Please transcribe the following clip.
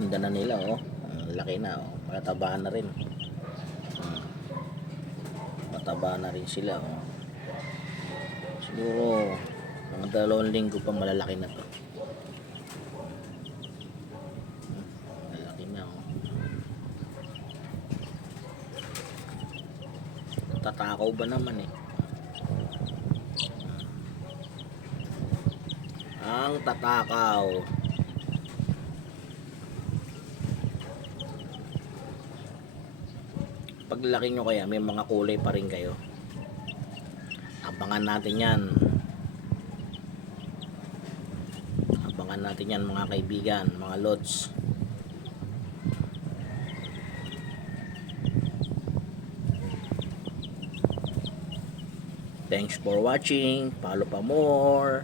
ganda na nila, oh. Ang laki na, oh. Mataba na rin. Mataba na rin sila, oh. Siguro mga 2 linggo pa malalaki na to. Malaki na, oh. Tatakaw ba naman, eh. Ang tatakaw. Paglaki nyo kaya may mga kulay pa rin kayo. Abangan natin yan. Abangan natin yan, mga kaibigan, mga lods. Thanks for watching. Follow pa more.